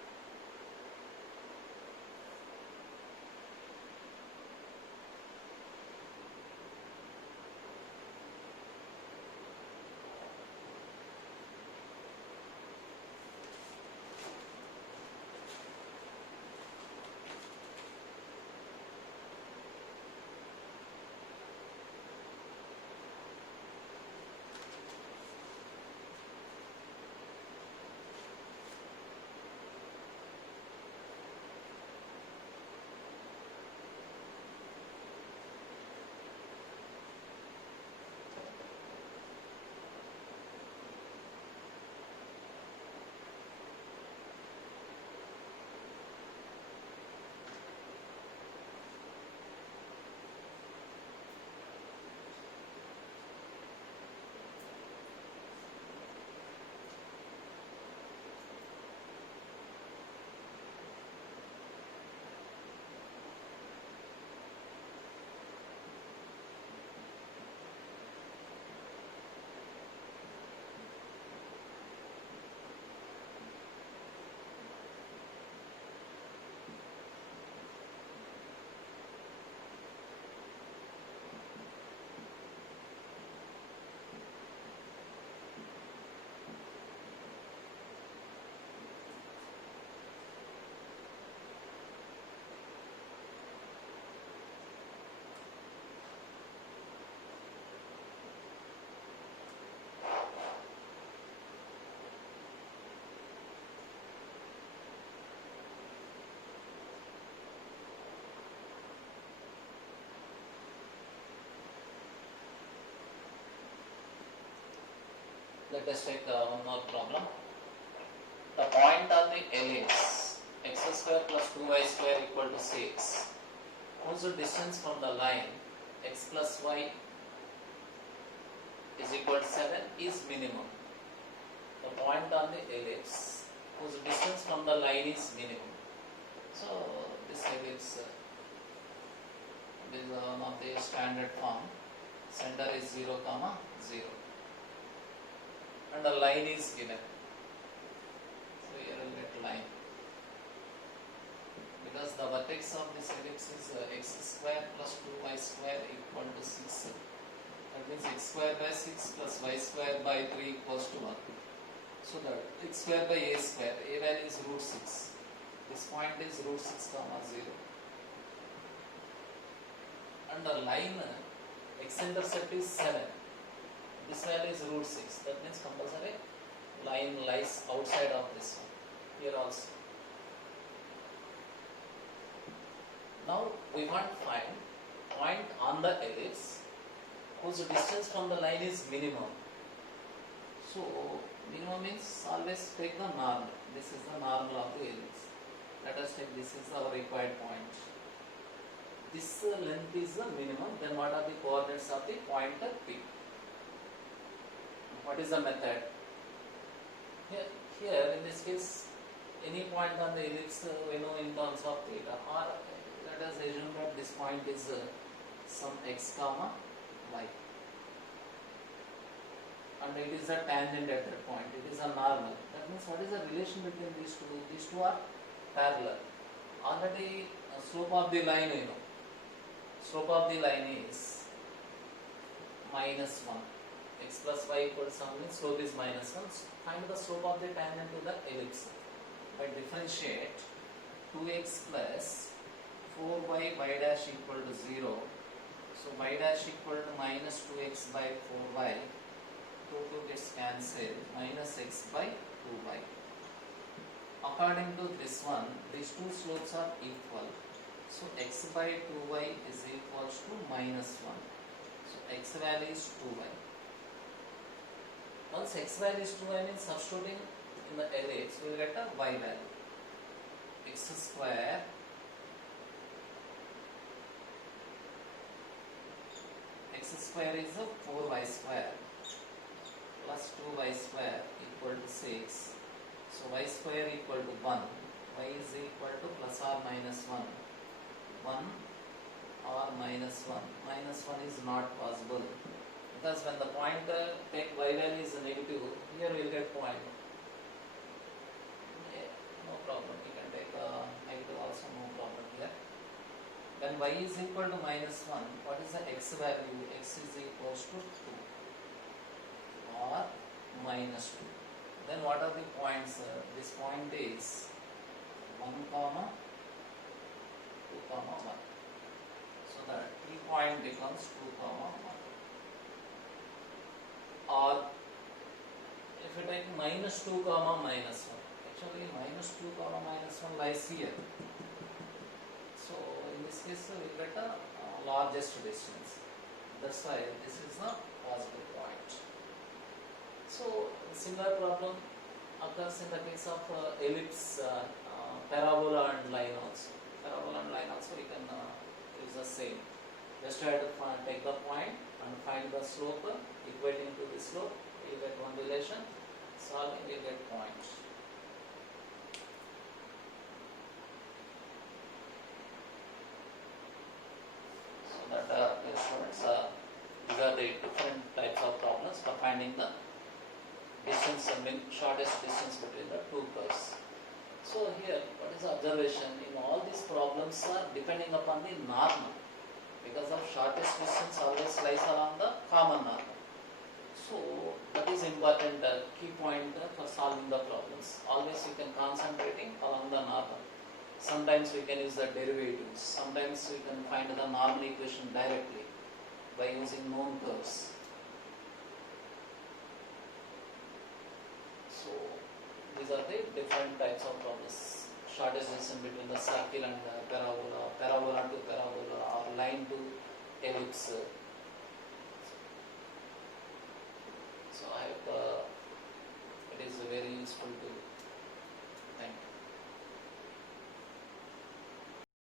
Let us take one more problem. The point on the ellipse x square plus 2y square equal to 6, whose distance from the line x plus y is equal to 7 is minimum. The point on the ellipse whose distance from the line is minimum. So this ellipse is one of the standard form. Center is 0, 0. And the line is given. So here we will get line. Because the vertex of this ellipse is x square plus 2y square equal to 6. That means x square by 6 plus y square by 3 equals to 1. So that x square by a square, a value is root 6. This point is root 6, 0. And the line x-intercept is 7. This value is root 6. That means compulsory line lies outside of this one. Here also. Now we want to find point on the ellipse whose distance from the line is minimum. So minimum means always take the normal. This is the normal of the ellipse. Let us take this is our required point. This length is the minimum. Then what are the coordinates of the pointer P? What is the method? Here in this case, any point on the ellipse we know in terms of theta, or let us assume that this point is some x comma y, and it is a tangent at that point. It is a normal. That means what is the relation between these two? These two are parallel. already slope of the line, you know, slope of the line is minus 1. X plus y equals 7 means slope is minus 1. So find the slope of the tangent to the ellipse. By differentiate 2x plus 4y y dash equal to 0. So y dash equal to minus 2x by 4y. 2 gets cancelled, minus x by 2y. According to this one, these two slopes are equal. So x by 2y is equals to minus 1. So x value is 2y. Once x value is 2y means substituting in the ellipse, we will get a y value. X square is a 4y square plus 2y square equal to 6. So y square equal to 1. Y is equal to plus or minus 1. 1 or minus 1. Minus 1 is not possible. Because when the pointer take y value is negative, here we will get point. Okay, no problem. You can take negative also, no problem here. When y is equal to minus 1, what is the x value? X is equals to 2 or minus 2. Then what are the points? This point is 1 comma 2 comma 1. So the key point becomes 2 comma 1. Or if you take minus 2 comma minus 1, actually minus 2 comma minus 1 lies here. So in this case we will get a largest distance. That's why this is the possible point. So similar problem occurs in the case of ellipse, parabola and line also. Parabola and line also we can use the same. Just try to take the point and find the slope equating to the slope. You get one relation. Solving you get point. So that dear students, these are the different types of problems for finding the distance, shortest distance between the two curves. So here, what is the observation? In all these problems are depending upon the normal. Because of shortest distance always lies along the common normal. So that is important key point for solving the problems. Always you can concentrating along the normal. Sometimes we can use the derivatives. Sometimes we can find the normal equation directly by using known curves. So these are the different types of problems. Shortest distance between the circle and the parabola, parabola to parabola, or line to ellipse. So I hope it is very useful to